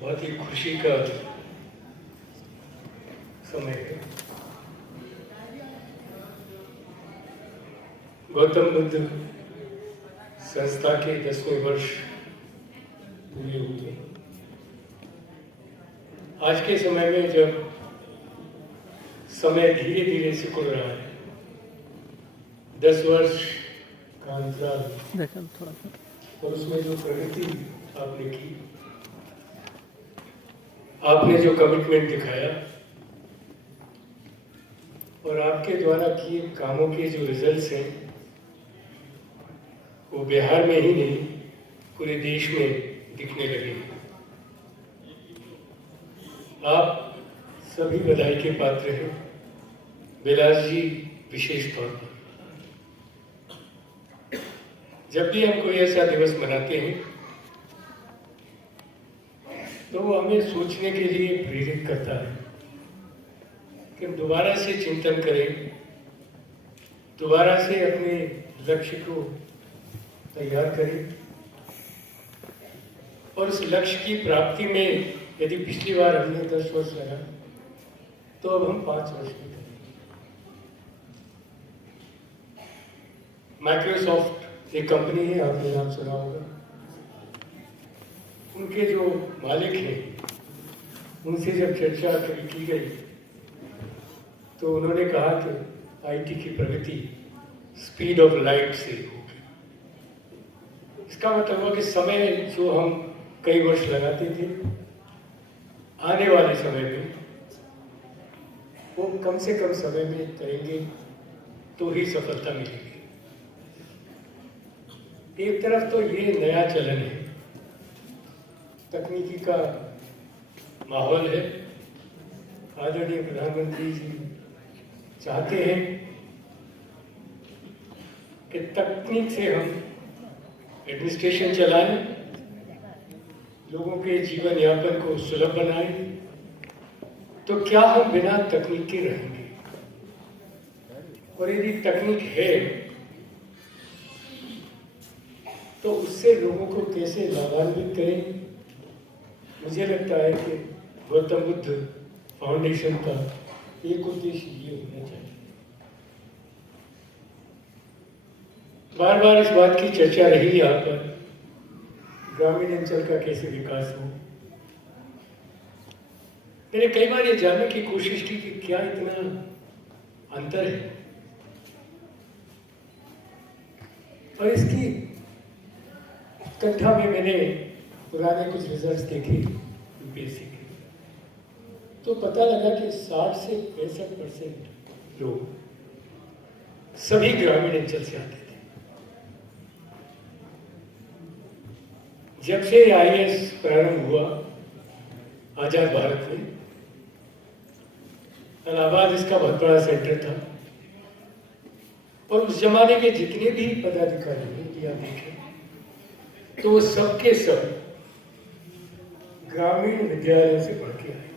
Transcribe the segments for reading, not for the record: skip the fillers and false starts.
बहुत ही खुशी का समय है। गौतम बुद्ध संस्था के 10वें वर्ष पूरे हुए। आज के समय में जब समय धीरे धीरे सिकुड़ रहा है, 10 वर्ष का अंतराल थोड़ा सा, और उसमें जो प्रगति आपने की, आपने जो कमिटमेंट दिखाया और आपके द्वारा किए कामों के जो रिजल्ट्स हैं वो बिहार में ही नहीं पूरे देश में दिखने लगे। आप सभी बधाई के पात्र हैं, बिलास जी विशेष तौर पर। जब भी हम कोई ऐसा दिवस मनाते हैं तो वो हमें सोचने के लिए प्रेरित करता है कि हम दोबारा से चिंतन करें, दोबारा से अपने लक्ष्य को तैयार करें और उस लक्ष्य की प्राप्ति में यदि पिछली बार हमने 10 वर्ष लगा तो अब हम 5 वर्ष में करें। माइक्रोसॉफ्ट एक कंपनी है, आपने नाम सुना होगा। उनके जो मालिक हैं उनसे जब चर्चा की गई तो उन्होंने कहा कि आईटी की प्रगति स्पीड ऑफ लाइट से होगी। इसका मतलब हुआ कि समय जो हम कई वर्ष लगाते थे, आने वाले समय में वो कम से कम समय में करेंगे तो ही सफलता मिलेगी। एक तरफ तो ये नया चलन है, तकनीकी का माहौल है। आदरणीय प्रधानमंत्री जी चाहते हैं कि तकनीक से हम एडमिनिस्ट्रेशन चलाएं, लोगों के जीवन यापन को सुलभ बनाएं। तो क्या हम बिना तकनीक के रहेंगे? और यदि तकनीक है तो उससे लोगों को कैसे लाभान्वित करें? मुझे लगता है कि गौतम बुद्ध फाउंडेशन का एक उद्देश्य ये होना चाहिए। बार बार इस बात की चर्चा रही यहाँ पर, ग्रामीण अंचल का कैसे विकास हो। मैंने कई बार ये जानने की कोशिश की कि क्या इतना अंतर है, और इसकी कथा में मैंने पुराने कुछ रिजल्ट्स देखे यूपीएससी के, तो पता लगा कि 60 से 65% लोग सभी ग्रामीण अंचल से आते थे। जब से आईएएस प्रारंभ हुआ आजाद भारत में, इलाहाबाद इसका बहुत बड़ा सेंटर था, और उस जमाने के जितने भी पदाधिकारी हैं या देखें तो वो सबके सब ग्रामीण विद्यालयों से पढ़ के आए।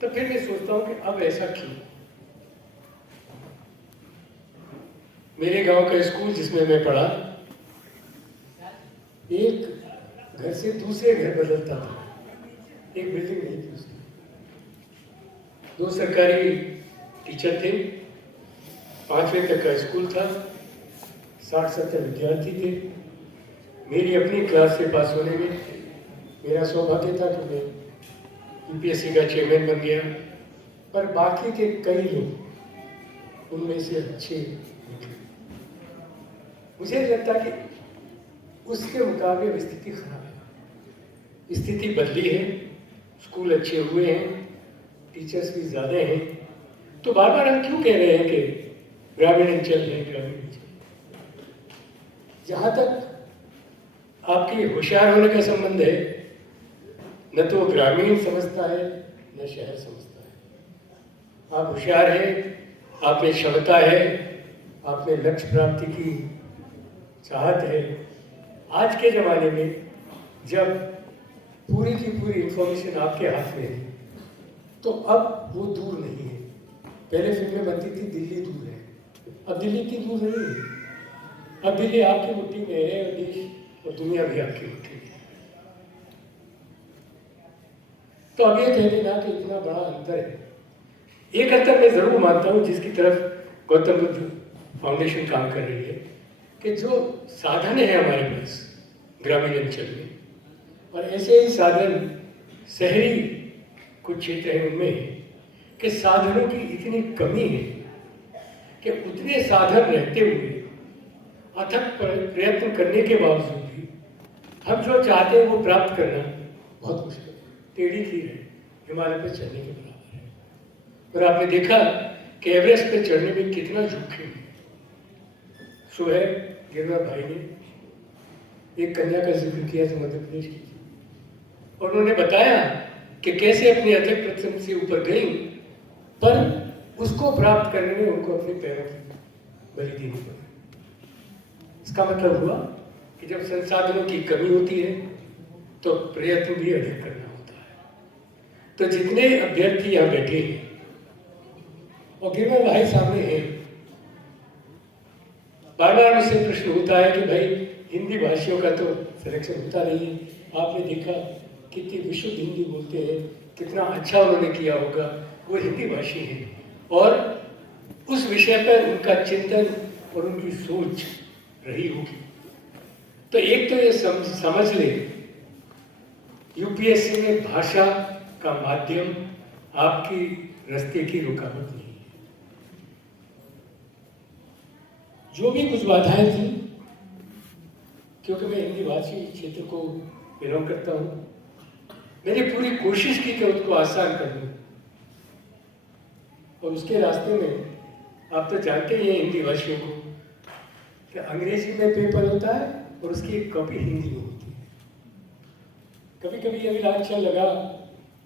तो फिर मैं सोचता हूं कि अब ऐसा क्यों? मेरे गांव का स्कूल जिसमें मैं पढ़ा, एक घर से दूसरे घर बदलता था, एक बिल्डिंग नहीं थी उसमें। 2 सरकारी टीचर थे, 5वीं तक का स्कूल था, 60-70 विद्यार्थी थे। मेरी अपनी क्लास से पास होने में मेरा सौभाग्य था कि मैं यूपीएससी का चेयरमैन बन गया, पर बाकी के कई लोग उनमें से अच्छे निकले। मुझे लगता कि उसके मुकाबले अब स्थिति खराब है, स्थिति बदली है, स्कूल अच्छे हुए हैं, टीचर्स भी ज़्यादा हैं। तो बार बार हम क्यों कह रहे हैं कि ग्रामीण अंचल है, ग्रामीण अंचल? जहाँ तक आपके होशियार होने का संबंध है, न तो ग्रामीण समझता है न शहर समझता है। आप होशियार हैं, आप में क्षमता है, आप में लक्ष्य प्राप्ति की चाहत है। आज के ज़माने में जब पूरी की पूरी इंफॉर्मेशन आपके हाथ में है तो अब वो दूर नहीं है। पहले फिल्में बनती थी दिल्ली दूर है, अब दिल्ली की दूर नहीं है। अब दिल्ली आपकी मुट्ठी में है, और देश और दुनिया भी आपकी मुट्ठी में है। तो अब ये कह देना कि इतना बड़ा अंतर है। एक अंतर मैं जरूर मानता हूँ जिसकी तरफ गौतम बुद्ध फाउंडेशन काम कर रही है, कि जो साधन है हमारे पास ग्रामीण अंचल में, और ऐसे ही साधन शहरी कुछ क्षेत्र हैं उनमें है, कि साधनों की इतनी कमी है कि उतने साधन रहते हुए अथक प्रयत्न करने के बावजूद भी हम जो चाहते हैं वो प्राप्त करना बहुत मुश्किल है। टेढ़ी खीर है, हिमालय पे चढ़ने के बराबर है। और आपने देखा कि एवरेस्ट पे चढ़ने में कितना जोखिम है। सुहेब गिरनार भाई ने एक कन्या का जिक्र किया था मध्य प्रदेश की, और उन्होंने बताया कि कैसे अपने अथक प्रयत्न से ऊपर गई, पर उसको प्राप्त करने में उनको अपने पैरों की बलि देनी पड़ी। इसका मतलब हुआ कि जब संसाधनों की कमी होती है तो प्रयत्न भी अधिक करना होता है। तो जितने अभ्यर्थी यहाँ बैठे हैं और गिरनार भाई सामने हैं, बार बार मुझसे प्रश्न होता है कि भाई हिंदी भाषियों का तो सिलेक्शन होता नहीं है। आपने देखा कितनी विशुद्ध हिंदी बोलते हैं, कितना अच्छा उन्होंने किया होगा, वो हिंदी भाषी हैं और उस विषय पर उनका चिंतन और उनकी सोच रही होगी। तो एक तो ये समझ ले, यूपीएससी में भाषा का माध्यम आपकी रास्ते की रुकावट नहीं है। जो भी कुछ बाधाएं थी, क्योंकि मैं हिंदी भाषी क्षेत्र को बिलोंग करता हूँ, मैंने पूरी कोशिश की कि उसको आसान कर दूँ। और उसके रास्ते में आप तो जानते ही हैं हिंदी भाषियों को कि अंग्रेजी में पेपर होता है और उसकी एक कॉपी हिंदी में होती है। कभी कभी ये भी लालचन लगा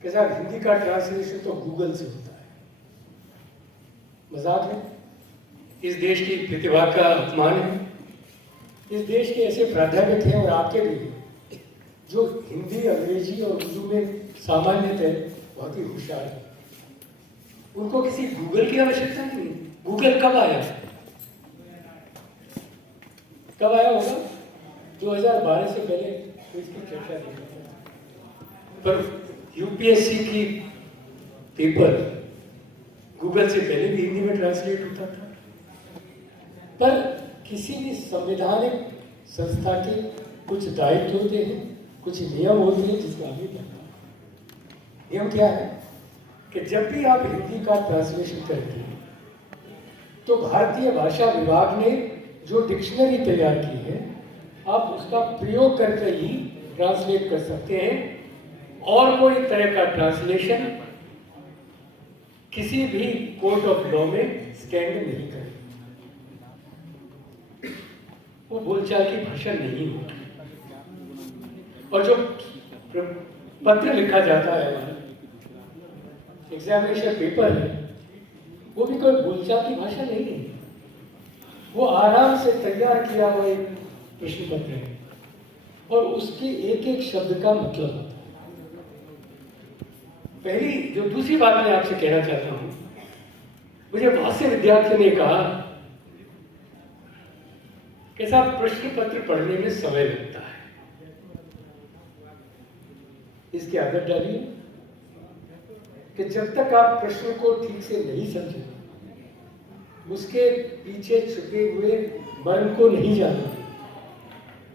कि साहब हिंदी का ट्रांसलेशन तो गूगल से होता है। मजाक है, इस देश की प्रतिभा का अपमान है। इस देश के ऐसे प्राध्यापक हैं और आपके भी हैं जो हिंदी, अंग्रेजी और उर्दू में सामान्यतः बहुत ही होशियार है। उनको किसी गूगल की आवश्यकता नहीं है। गूगल कब आया? कब आया होगा? 2012 से पहले तो इसकी चर्चा नहीं करता। पर यूपीएससी की पेपर गूगल से पहले भी हिंदी में ट्रांसलेट होता था। पर किसी भी संवैधानिक संस्था के कुछ दायित्व होते हैं, कुछ नियम होते हैं जिसका आगे बढ़ता है। नियम क्या है कि जब भी आप हिंदी का ट्रांसलेशन करते हैं तो भारतीय भाषा विभाग ने जो डिक्शनरी तैयार की है, आप उसका प्रयोग करके ही ट्रांसलेट कर सकते हैं। और कोई तरह का ट्रांसलेशन किसी भी कोर्ट ऑफ लॉ में स्टैंड नहीं करेगा। वो बोलचाल की भाषा नहीं होगी। और जो पत्र लिखा जाता है, एग्जामिनेशन पेपर है, वो भी कोई बोलचाल की भाषा नहीं है। वो आराम से तैयार किया हुआ एक प्रश्न पत्र है और उसके एक एक शब्द का मतलब होता है। दूसरी बात मैं आपसे कहना चाहता हूं, मुझे बहुत से विद्यार्थियों ने कहा कि साहब प्रश्न पत्र पढ़ने में समय लगता है। इसकी आदत डालिए कि जब तक आप प्रश्न को ठीक से नहीं समझे, उसके पीछे छुपे हुए मर्म को नहीं जाने,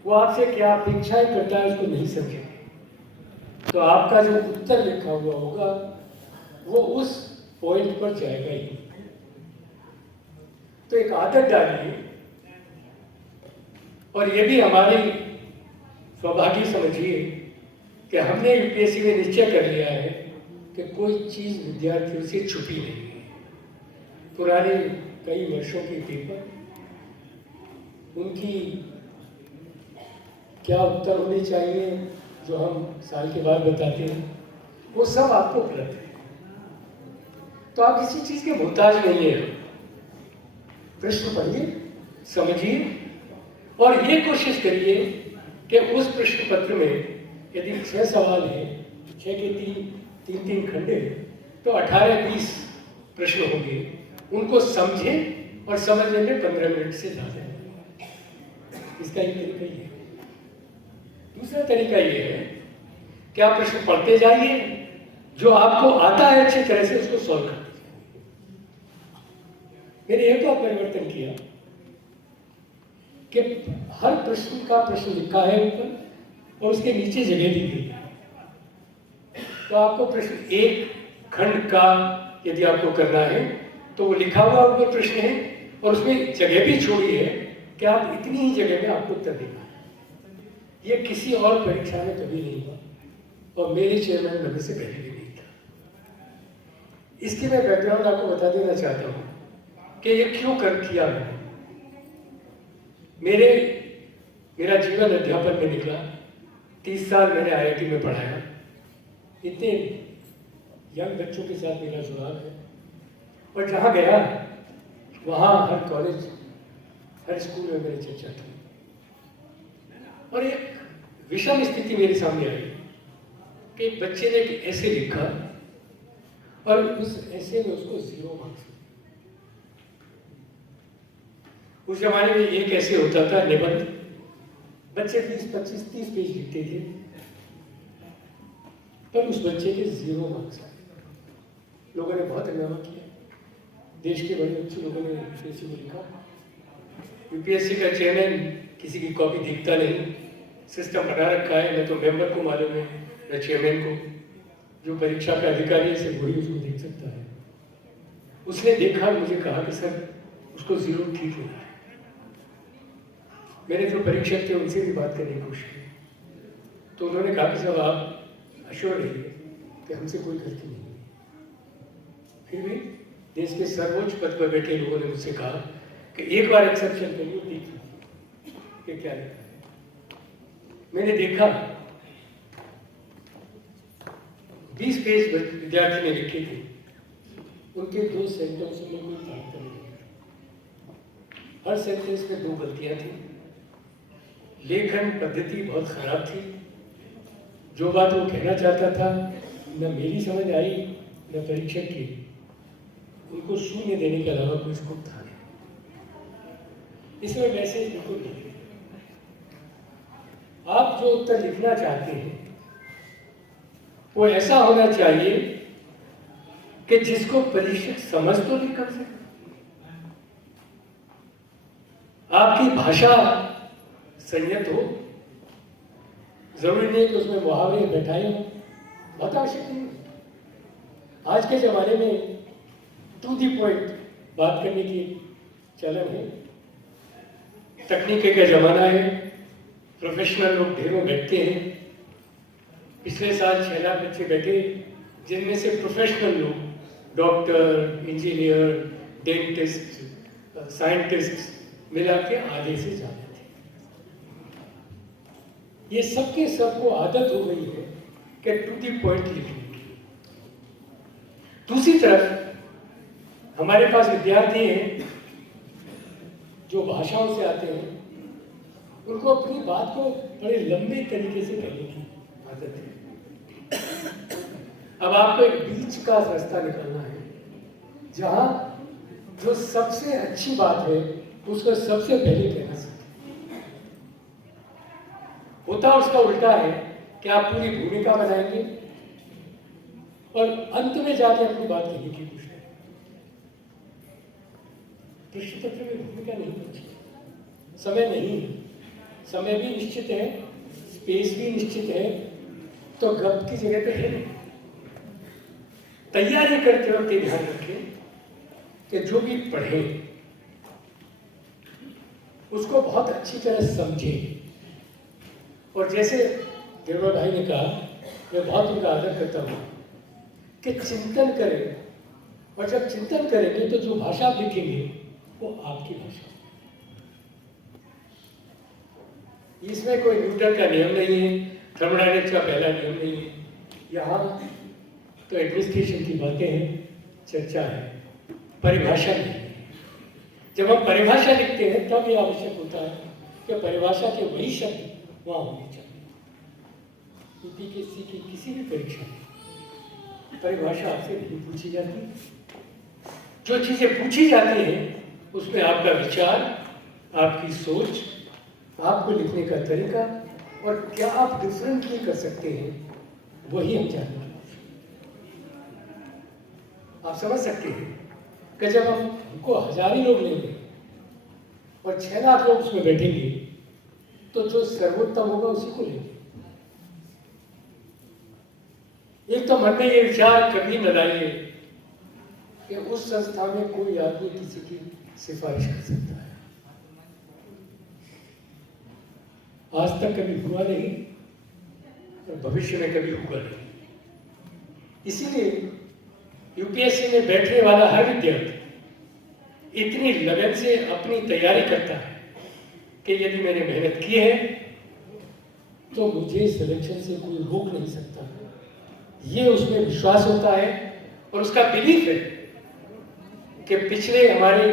वो आपसे क्या अपेक्षाएं करता है उसको नहीं समझेंगे, तो आपका जो उत्तर लिखा हुआ होगा वो उस पॉइंट पर जाएगा ही। तो एक आदत डालिए। और ये भी हमारी सौभाग्य समझिए कि हमने यूपीएससी में निश्चय कर लिया है कि कोई चीज विद्यार्थियों से छुपी नहीं है। पुराने कई वर्षों के पेपर, उनकी क्या उत्तर होने चाहिए जो हम साल के बाद बताते हैं, वो सब आपको उपलब्ध है। तो आप किसी चीज के मोहताज नहीं है। प्रश्न पढ़िए, समझिए और ये कोशिश करिए कि उस प्रश्न पत्र में यदि 6 सवाल है, 6 के 3 खंड है, तो 18-20 प्रश्न होंगे। उनको समझें और समझने में 15 मिनट से ज्यादा है। इसका एक तरीका ये है। दूसरा तरीका ये है कि आप प्रश्न पढ़ते जाइए जो आपको आता है अच्छी तरह से उसको सॉल्व कर दीजिए। मैंने एक और परिवर्तन किया कि हर प्रश्न का प्रश्न लिखा है ऊपर और उसके नीचे जगह दी गई है। तो आपको प्रश्न एक खंड का यदि आपको करना है तो वो लिखा हुआ ऊपर प्रश्न है और उसमें जगह भी छोड़ी है कि आप इतनी ही जगह में आपको उत्तर देना है। ये किसी और परीक्षा में कभी नहीं हुआ और मेरे चेयरमैन बनने से पहले भी नहीं था। इसकी मैं बैकग्राउंड आपको बता देना चाहता हूँ कि ये क्यों कर किया मैंने। मेरा जीवन अध्यापन में निकला। 30 साल मैंने IIT में पढ़ाया। इतने यंग बच्चों के साथ मेरा जुड़ाव है और जहाँ गया वहाँ हर कॉलेज हर स्कूल में मेरी चर्चा की और एक विषम स्थिति मेरे सामने आई कि एक बच्चे ने एक ऐसे लिखा और उस ऐसे में उसको 0 मार्क्स। उस जमाने में एक ऐसे होता था निबंध, बच्चे 20, 25, 30 पेज लिखते थे पर उस बच्चे के 0 मार्क्स आए। लोगों ने बहुत हंगामा किया। देश के बड़े अच्छे लोगों ने यूपीएससी को लिखा। यूपीएससी का चेयरमैन किसी की कॉपी देखता नहीं, सिस्टम बना रखा है, न तो मेंबर को मालूम है न चेयरमैन को। जो परीक्षा का अधिकारी है सिर्फ वही उसको देख सकता है। उसने देखा, मुझे कहा कि सर उसको 0 ठीक होगा। मैंने जो परीक्षक थे उनसे भी बात करने की कोशिश की तो उन्होंने कहा कि साहब आप अश्योर रहिए कि हमसे कोई गलती नहीं। फिर भी देश के सर्वोच्च पद पर बैठे लोगों ने मुझसे कहा कि एक बार एक्सेप्शन करिए, देख कि क्या लिखा है। मैंने देखा 20 पेज विद्यार्थी ने लिखे थे, उनके 2 सेंटेंस में कोई तारतम्य नहीं। हर सेंटेंस में 2 गलतियां थी। लेखन पद्धति बहुत खराब थी। जो बात वो कहना चाहता था न मेरी समझ आई न परीक्षक की। उनको शून्य देने के अलावा कोई स्कोप था नहीं। इसमें मैसेज बिल्कुल नहीं। आप जो उत्तर लिखना चाहते हैं वो ऐसा होना चाहिए कि जिसको परीक्षक समझ तो नहीं कर सके। आपकी भाषा संयत हो। जरूरी नहीं कि उसमें मुहावरे बैठाए हो, बहुत आवश्यक नहीं। आज के जमाने में टू दी पॉइंट बात करने की चलन है। तकनीकी का जमाना है, प्रोफेशनल लोग ढेरों बैठते हैं। पिछले साल 6 लाख बच्चे बैठे, जिनमें से प्रोफेशनल लोग डॉक्टर, इंजीनियर, डेंटिस्ट, साइंटिस्ट मिला के आधे से ज़्यादा थे। ये सबके सबको आदत हो गई है कि टू दी पॉइंट लिखने की। दूसरी तरफ हमारे पास विद्यार्थी हैं जो भाषाओं से आते हैं, उनको अपनी बात को बड़े लंबे तरीके से कहने की आदत है। अब आपको एक बीच का रास्ता निकालना है जहां जो सबसे अच्छी बात है उसको सबसे पहले कहना सीखें। होता उसका उल्टा है कि आप पूरी भूमिका बनाएंगे और अंत में जाके अपनी बात कहने की कोशिश करें। प्रश्न पत्र में भूमिका नहीं बची, समय नहीं है। समय भी निश्चित है, स्पेस भी निश्चित है, तो गप की जगह पे है नहीं। तैयारी करते वक्त ये ध्यान रखें कि जो भी पढ़े उसको बहुत अच्छी तरह समझे। और जैसे गिरवर भाई ने कहा, मैं बहुत उनका आदर करता हूँ कि चिंतन करें, और जब चिंतन करेंगे तो जो भाषा आप लिखेंगे वो आपकी भाषा। इसमें कोई न्यूटन का नियम नहीं है, थर्मोडायनेमिक्स का पहला नियम नहीं है। यहाँ तो एडमिनिस्ट्रेशन की बातें हैं, चर्चा है, परिभाषा नहीं है। जब हम परिभाषा लिखते हैं तब ये आवश्यक होता है कि परिभाषा के वही शब्द वहाँ होने चाहिए। यूपीएससी की किसी भी परीक्षा में परिभाषा आपसे नहीं पूछी जाती। जो चीज़ें पूछी जाती हैं उसमें आपका विचार, आपकी सोच, आपको लिखने का तरीका और क्या आप डिफरेंटली कर सकते हैं, वही हम जानते हैं। आप समझ सकते हैं कि जब हमको 1000 ही लोग लेंगे और 6 लाख लोग उसमें बैठेंगे तो जो सर्वोत्तम होगा उसी को लेंगे। एक तो मन में ये विचार कभी न लाइए कि उस संस्था में कोई आदमी किसी की सिफारिश कर सकता है। आज तक कभी हुआ नहीं और भविष्य में कभी होगा नहीं। इसीलिए यूपीएससी में बैठने वाला हर विद्यार्थी इतनी लगन से अपनी तैयारी करता है कि यदि मैंने मेहनत की है तो मुझे सिलेक्शन से कोई रोक नहीं सकता। ये उसमें विश्वास होता है और उसका बिलीफ है कि पिछले हमारे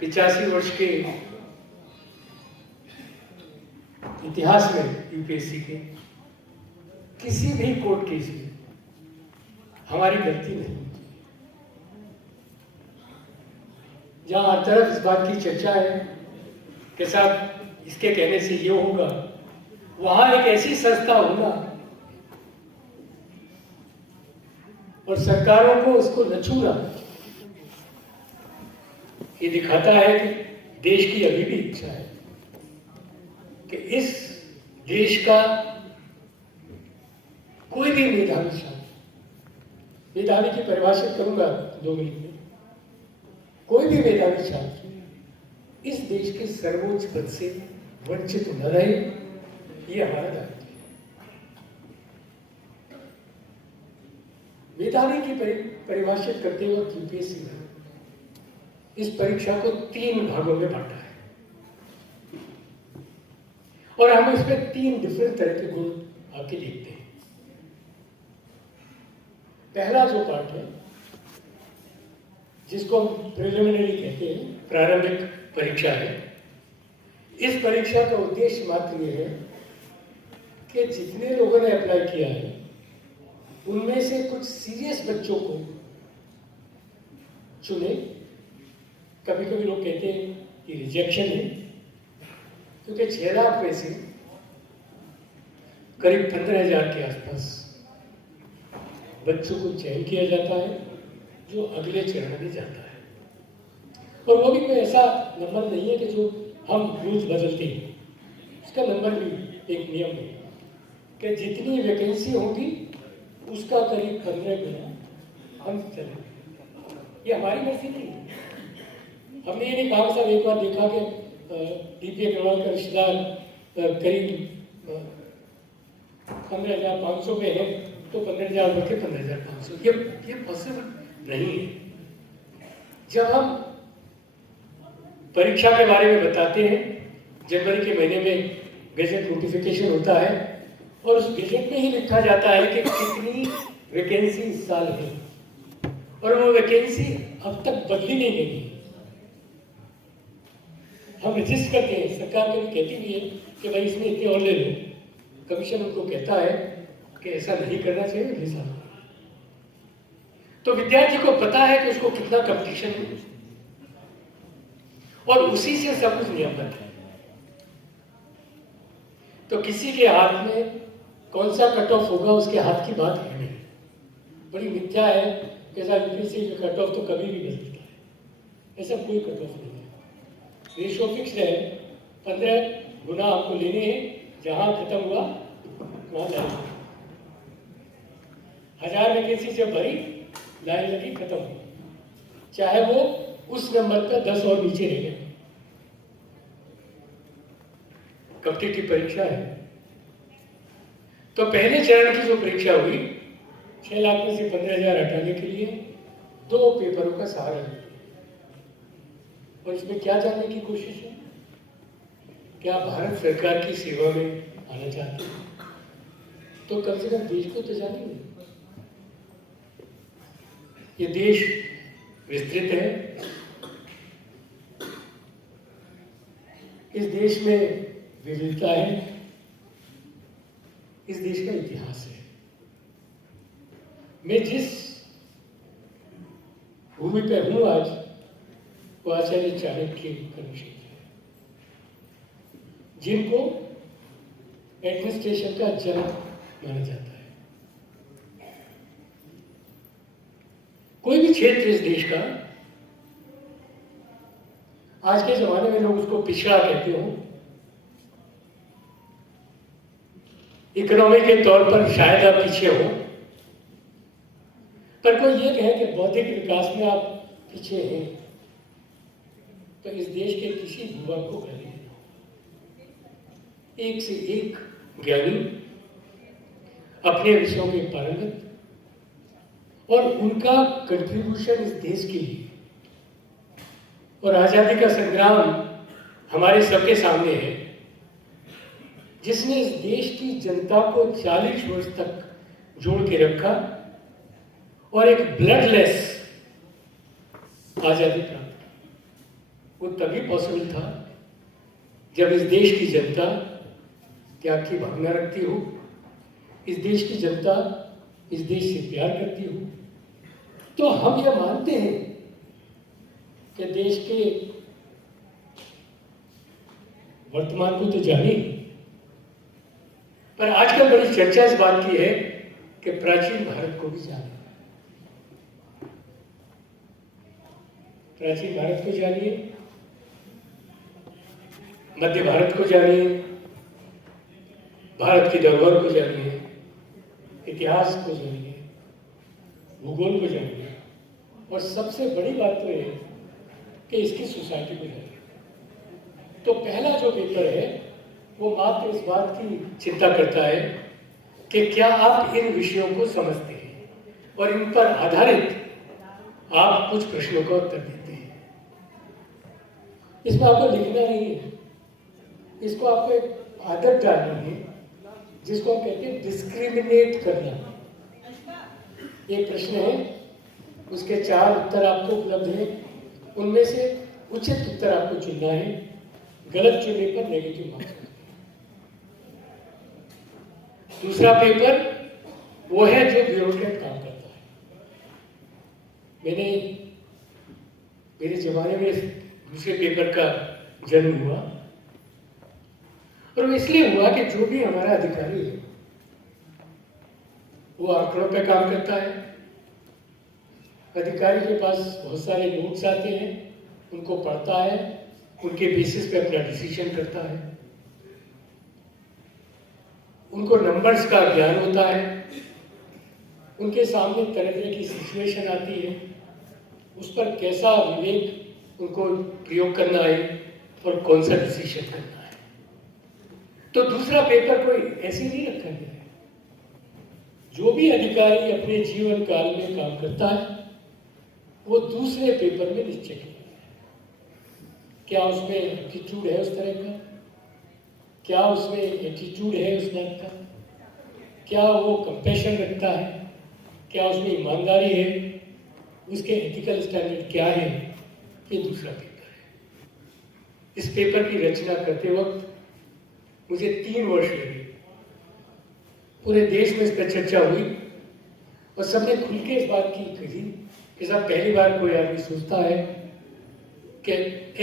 85 वर्ष के इतिहास में यूपीएससी के किसी भी कोर्ट केस में हमारी गलती नहीं होती। जहां हर तरफ इस बात की चर्चा है कि साहब इसके कहने से ये होगा, वहां एक ऐसी संस्था होना और सरकारों को उसको न छूना, ये दिखाता है कि देश की अभी भी इच्छा है कि इस देश का कोई भी मेधावी छात्र, मेधावी की परिभाषित करूंगा 2 मिनट में, कोई भी मेधावी छात्र इस देश के सर्वोच्च पद से वंचित न रहे, ये हमारा दायित्व है। मेधावी की परिभाषित करते वक्त यूपीएससी ने इस परीक्षा को 3 भागों में बांटा है और हम इसमें 3 डिफरेंट तरह के गुण आके देखते हैं। पहला जो पार्ट है जिसको हम प्रिलिमिनरी कहते हैं, प्रारंभिक परीक्षा है। इस परीक्षा का उद्देश्य मात्र ये है कि जितने लोगों ने अप्लाई किया है उनमें से कुछ सीरियस बच्चों को चुने। कभी कभी लोग कहते हैं कि रिजेक्शन है, क्योंकि 6 लाख में से करीब 15,000 के आसपास बच्चों को चयन किया जाता है जो अगले चरण में जाता है। और वो भी कोई ऐसा नंबर नहीं है कि जो हम रोज बदलते हैं। इसका नंबर भी एक नियम है कि जितनी वैकेंसी होगी उसका करीब 15 गुना हम चलेंगे। ये हमारी मर्जी नहीं है। हमने ये नहीं कहा साहब, एक बार देखा कि डीपी अग्रवाल का रिश्तेदार करीब 15,500 पे है तो 15,000 बढ़ के 15,500, ये पॉसिबल नहीं है। जब हम परीक्षा के बारे में बताते हैं, जनवरी के महीने में गजट नोटिफिकेशन होता है और उस गजट में ही लिखा जाता है कि कितनी वैकेंसी इस साल है और वो वैकेंसी अब तक बदली नहीं गई। हम रजिस्टर करते हैं, सरकार कभी कहती भी है कि भाई इसमें इतने और ले लो, कमीशन उनको कहता है कि ऐसा नहीं करना चाहिए अगले साल। तो विद्यार्थी को पता है कि उसको कितना कंपटीशन है और उसी से सब कुछ नियमित है। तो किसी के हाथ में कौन सा कट ऑफ होगा उसके हाथ की बात है नहीं। बड़ी मिथ्या है कि साहब यूपीएससी का कट ऑफ तो कभी भी बदलता है, ऐसा कोई कट ऑफ नहीं है। रेशो फिक्स है, 15 गुना आपको लेने हैं, जहां खत्म हुआ वहां लाइन। 1000 वैकेंसी जब भरी, लाइन लगी, खत्म हुई, चाहे वो उस नंबर पर 10 और नीचे रह गए। कॉम्पिटिटिव परीक्षा है। तो पहले चरण की जो परीक्षा हुई, 6 लाख में से 15,000 हटाने के लिए 2 पेपरों का सहारा लिया। और इसमें क्या जानने की कोशिश है? क्या भारत सरकार की सेवा में आना चाहते हैं? तो कम से कम देश को तो जानेंगे। ये देश विस्तृत है, इस देश में विविधता है, इस देश का इतिहास है। मैं जिस भूमि पर हूं आज, वो आचार्य चाणक्य कर्म क्षेत्र है, जिनको एडमिनिस्ट्रेशन का जनक माना जाता है। कोई भी क्षेत्र इस देश का, आज के जमाने में लोग उसको पिछड़ा कहते हो, इकोनॉमी के तौर पर शायद आप पीछे हो, पर कोई ये कहे कि बौद्धिक विकास में आप पीछे हैं तो इस देश के किसी युवा को गाली देना। एक से एक ज्ञानी, अपने विषयों में पारंगत, और उनका कंट्रीब्यूशन इस देश के लिए और आजादी का संग्राम हमारे सबके सामने है, जिसने इस देश की जनता को 40 वर्ष तक जोड़ के रखा और एक ब्लडलेस आजादी प्राप्त की। वो तभी पॉसिबल था जब इस देश की जनता त्याग की भावना रखती हो, इस देश की जनता इस देश से प्यार करती हो। तो हम यह मानते हैं कि देश के वर्तमान को तो जाने, पर आजकल बड़ी चर्चा इस बात की है कि प्राचीन भारत को भी जाने। प्राचीन भारत को जानिए, मध्य भारत को जानिए, भारत की धरोहर को जानिए, इतिहास को जानिए, भूगोल को जानिए, और सबसे बड़ी बात तो है कि इसकी सोसाइटी को जानिए। तो पहला जो पेपर है वो मात्र इस बात की चिंता करता है कि क्या आप इन विषयों को समझते हैं और इन पर आधारित आप कुछ प्रश्नों का उत्तर देते हैं। इसमें आपको लिखना नहीं है, इसको आपको एक आदत डालनी है जिसको हम कहते हैं डिस्क्रिमिनेट करना। एक प्रश्न है, उसके 4 उत्तर आपको उपलब्ध हैं, उनमें से उचित उत्तर आपको चुनना है, गलत चुनने पर नेगेटिव मार्क्स। दूसरा पेपर वो है जो ब्यूरोक्रेट काम करता है। मेरे जमाने में दूसरे पेपर का जन्म हुआ, और वो इसलिए हुआ कि जो भी हमारा अधिकारी है वो आंकड़ों पे काम करता है। अधिकारी के पास बहुत सारे नोट्स आते हैं, उनको पढ़ता है, उनके बेसिस पे अपना डिसीजन करता है। उनको नंबर्स का ज्ञान होता है, उनके सामने तरह तरह की सिचुएशन आती है, उस पर कैसा विवेक उनको प्रयोग करना है और कौन सा डिसीजन करना है। तो दूसरा पेपर कोई ऐसे नहीं रखा गया है। जो भी अधिकारी अपने जीवन काल में काम करता है वो दूसरे पेपर में निश्चय किया है। क्या उसमें एप्टीट्यूड है उस तरह का, क्या उसमें एटीट्यूड है उस बात का, क्या वो कंपैशन रखता है, क्या उसमें ईमानदारी है, उसके एथिकल स्टैंडर्ड क्या है, ये दूसरा पेपर है। इस पेपर की रचना करते वक्त मुझे 3 वर्ष लगे। पूरे देश में इस पर चर्चा हुई और सबने खुल के इस बात की कही कि साहब पहली बार कोई आदमी सोचता है कि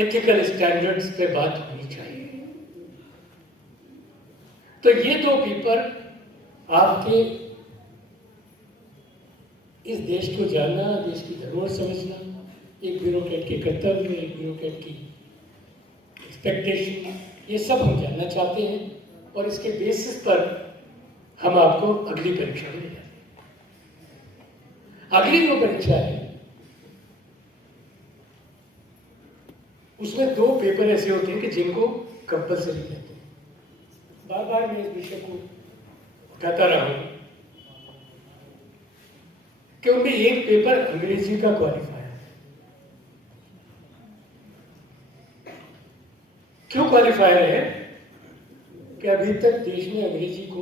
एथिकल स्टैंडर्ड्स पे बात होनी चाहिए। तो ये 2 पेपर आपके इस देश को जानना, देश की धरोहर समझना, एक ब्यूरोक्रेट के कर्तव्य, एक ब्यूरोक्रेट की एक्सपेक्टेशन, ये सब हम जानना चाहते हैं, और इसके बेसिस पर हम आपको अगली परीक्षा में ले जाते हैं। अगली जो परीक्षा है उसमें 2 पेपर ऐसे होते हैं कि जिनको कंपल्सरी कहते हैं। बार बार मैं इस विषय को उठाता रहा हूं कि उनमें एक पेपर अंग्रेजी का क्वालिफायर है। क्यों क्वालिफायर है? कि अभी तक देश में अंग्रेजी को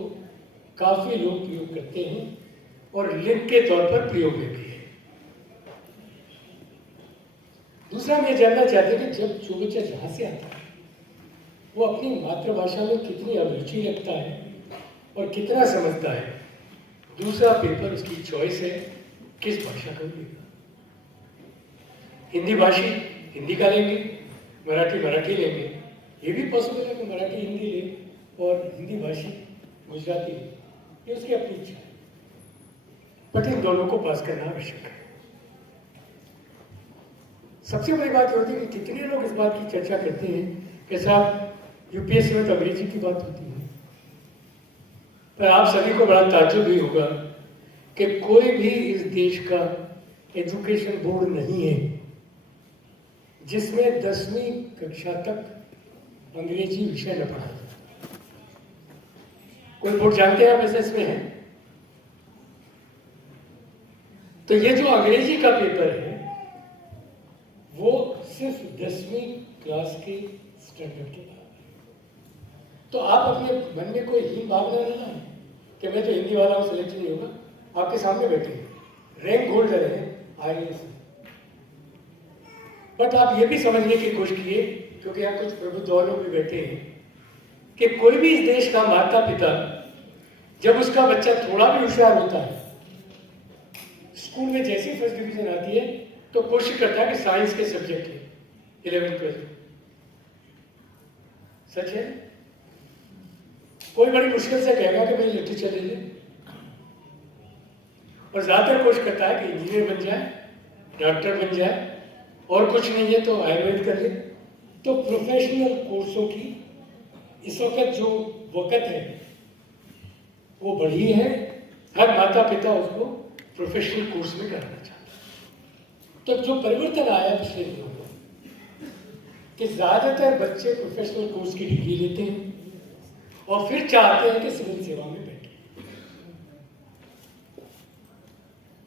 काफी लोग प्रयोग करते हैं और लिंक के तौर पर प्रयोग में भी है। दूसरा मैं जानना चाहते हैं कि जब जो बच्चा जहां से आता है वो अपनी मातृभाषा में कितनी अभिरुचि रखता है और कितना समझता है। दूसरा पेपर उसकी चॉइस है किस भाषा का लेगा। हिंदी भाषी हिंदी का लेंगे, मराठी मराठी लेंगे, ये भी पॉसिबल है कि मराठी हिंदी ले और हिंदी भाषी गुजराती ले, ये उसकी अपनी इच्छा है। बट इन दोनों को पास करना आवश्यक है। सबसे बड़ी बात ये होती है कि कितने लोग इस बात की चर्चा करते हैं कि साहब यूपीएससी में तो अंग्रेजी की बात होती है, पर आप सभी को बड़ा ताज्जुब भी होगा कि कोई भी इस देश का एजुकेशन बोर्ड नहीं है जिसमें 10वीं कक्षा तक अंग्रेजी विषय न पढ़ा जाए। कोई बोर्ड जानते हैं आप ऐसा इसमें है? तो ये जो अंग्रेजी का पेपर है वो सिर्फ 10वीं क्लास के स्टैंडर्ड के बाद है। तो आप अपने मन में कोई ही भावना नहीं है कि मैं तो हिंदी वाला हूं, सिलेक्शन नहीं होगा। आपके सामने बैठे हैं, रैंक होल्डर है IAS, बट आप ये भी समझने की कोशिश कीजिए, क्योंकि यहाँ कुछ प्रबुद्ध और लोग भी बैठे हैं, कि कोई भी इस देश का माता पिता जब उसका बच्चा थोड़ा भी होशियार होता है, स्कूल में जैसी फर्स्ट डिवीजन आती है तो कोशिश करता है कि साइंस के सब्जेक्ट ले 11th-12th। सच है? कोई बड़ी मुश्किल से कहेगा कि मैं लिटरेचर ले ले, और ज्यादातर कोशिश करता है कि इंजीनियर बन जाए, डॉक्टर बन जाए, और कुछ नहीं है तो आयुर्वेद कर ले। तो प्रोफेशनल कोर्सों की इस वक्त जो वक़्त है वो बढ़ी है, हर माता पिता उसको प्रोफेशनल कोर्स में करना चाहता है। तो जो परिवर्तन आया पिछले दिनों में कि ज्यादातर बच्चे प्रोफेशनल कोर्स की डिग्री लेते हैं और फिर चाहते हैं कि सिविल सेवा में बैठे।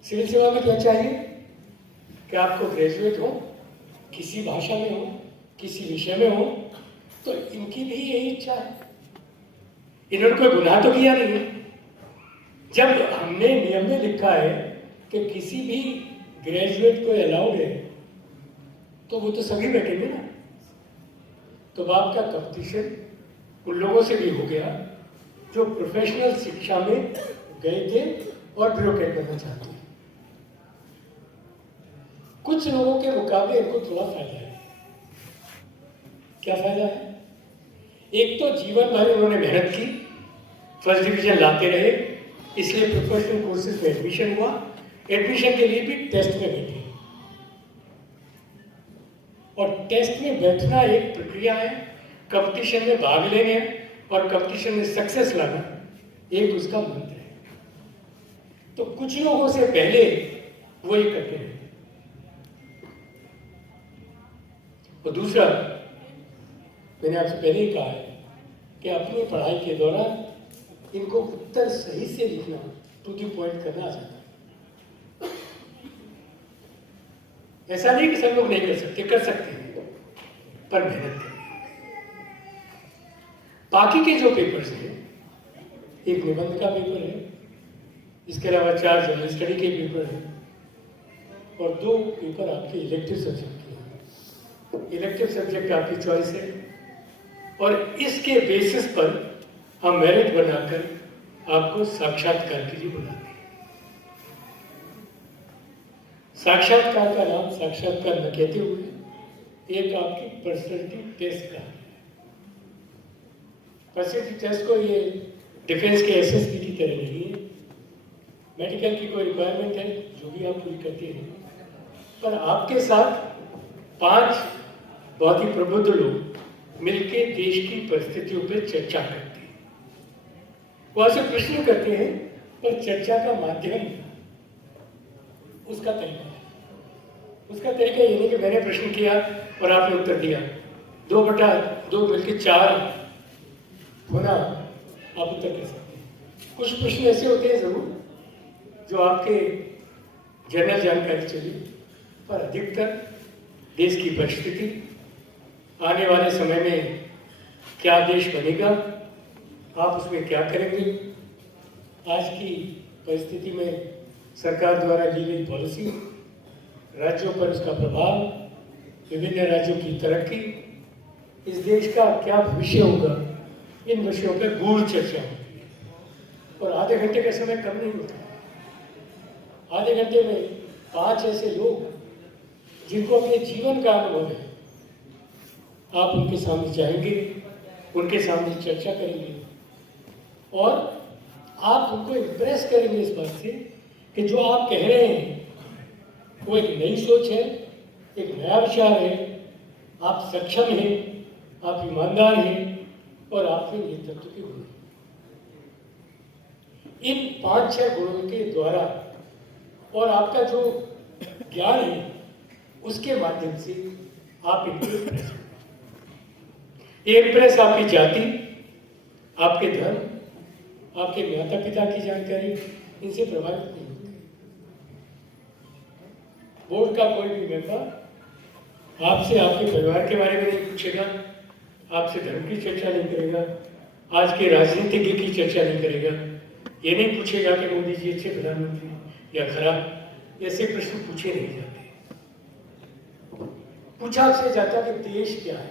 सिविल सेवा में क्या चाहिए कि आपको ग्रेजुएट हो, किसी भाषा में हो, किसी विषय में हो। तो इनकी भी यही इच्छा है, इन्होंने कोई गुनाह तो किया नहीं है। जब हमने नियम में लिखा है कि किसी भी ग्रेजुएट को अलाउड है तो वो तो सभी बैठेंगे ना। तो बाप का कंपटीशन उन लोगों से भी हो गया जो प्रोफेशनल शिक्षा में गए थे और ब्यूरोक्रेट बनना चाहते हैं। कुछ लोगों के मुकाबले इनको थोड़ा फायदा है। क्या फायदा है? एक तो जीवन भर उन्होंने मेहनत की, फर्स्ट डिवीजन लाते रहे, इसलिए प्रोफेशनल कोर्सेज में एडमिशन हुआ। एडमिशन के लिए भी टेस्ट में बैठे, और टेस्ट में बैठना एक प्रक्रिया है, कंपटीशन में भाग लेने और कंपटीशन में सक्सेस लाना एक उसका मंत्र है। तो कुछ लोगों से पहले वो ये करते हैं। और दूसरा, मैंने आपसे पहले ही कहा है कि अपनी पढ़ाई के दौरान इनको उत्तर सही से लिखना, टू द पॉइंट करना आ जाता है। ऐसा नहीं कि सब लोग नहीं कर सकते, कर सकते हैं, पर मेहनत करें। बाकी के जो पेपर्स हैं, एक निबंध का पेपर है, इसके अलावा 4 जनरल स्टडी के पेपर हैं, और 2 पेपर आपके इलेक्टिव सब्जेक्ट के हैं। इलेक्टिव सब्जेक्ट आपकी चॉइस है, और इसके बेसिस पर हम मेरिट बनाकर आपको साक्षात्कार के लिए बुलाते हैं। साक्षात्कार का नाम साक्षात्कार न कहते हुए एक आपकी पर्सनैलिटी टेस्ट का है। पर्सनैलिटी टेस्ट को ये डिफेंस के SSB की तरह नहीं है, मेडिकल की कोई रिक्वायरमेंट है जो भी आप पूरी करते हैं, पर आपके साथ 5 बहुत ही प्रबुद्ध लोग मिलके देश की परिस्थितियों पर चर्चा करते हैं। वो ऐसे प्रश्न करते हैं, पर चर्चा का माध्यम उसका तरीका है। उसका तरीका ये नहीं कि मैंने प्रश्न किया और आपने उत्तर दिया, 2/2 मिलकर 4 होना आप उत्तर कर सकते हैं। कुछ प्रश्न ऐसे होते हैं जरूर जो आपके जनरल जानकारी चाहिए, पर अधिकतर देश की परिस्थिति, आने वाले समय में क्या देश बनेगा, आप उसमें क्या करेंगे, आज की परिस्थिति में सरकार द्वारा ली गई पॉलिसी, राज्यों पर उसका प्रभाव, विभिन्न राज्यों की तरक्की, इस देश का क्या भविष्य होगा, इन विषयों पर गूढ़ चर्चा होती है। और आधे घंटे का समय कम नहीं होता। आधे घंटे में 5 ऐसे लोग जिनको अपने जीवन का अनुभव है, आप उनके सामने जाएंगे, उनके सामने चर्चा करेंगे, और आप उनको इम्प्रेस करेंगे इस बात से कि जो आप कह रहे हैं वो एक नई सोच है, एक नया विचार है, आप सक्षम हैं, आप ईमानदार हैं और आप में नेतृत्व के गुण हैं। इन 5-6 गुणों के द्वारा और आपका जो ज्ञान है उसके माध्यम से आप इम्प्रेस हैं। ये इम्प्रेस आपकी जाति, आपके धर्म, आपके माता पिता की जानकारी इनसे प्रभावित नहीं होती। बोर्ड का कोई भी मेंबर आपसे आपके परिवार के बारे में नहीं पूछेगा, आपसे धर्म की चर्चा नहीं करेगा, आज के राजनीतिज्ञ की चर्चा नहीं करेगा, ये नहीं पूछेगा कि मोदी जी अच्छे प्रधानमंत्री या खराब, ऐसे प्रश्न पूछे नहीं जाते। पूछा आपसे जाता कि देश क्या है,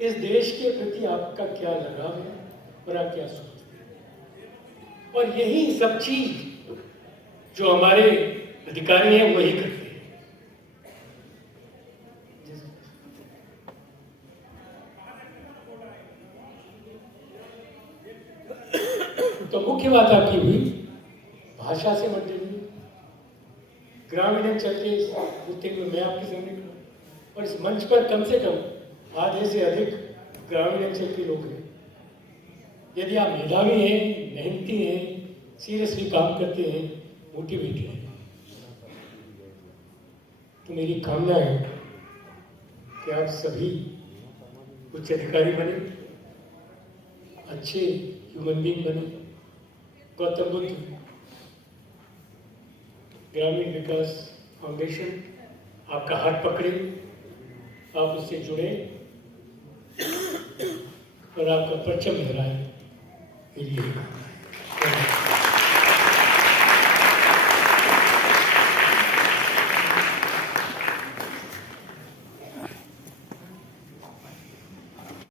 इस देश के प्रति आपका क्या लगाव है और आप क्या सोचते हैं। और यही सब चीज जो हमारे अधिकारी हैं वही करते हैं। तो मुख्य बात आपकी हुई भाषा से मंडली, ग्रामीण अंचल के मुद्दे में मैं आपके सामने खड़ा और इस मंच पर कम से कम आधे से अधिक ग्रामीण अंचल के लोग हैं। यदि आप मेधावी हैं, मेहनती हैं, सीरियसली काम करते हैं, मोटिवेटेड हैं, तो मेरी कामना है कि आप सभी उच्च अधिकारी बने, अच्छे ह्यूमन बीइंग बने। गौतम बुद्ध ग्रामीण विकास फाउंडेशन आपका हाथ पकड़े, आप उससे जुड़े और आपका परचम लहराए।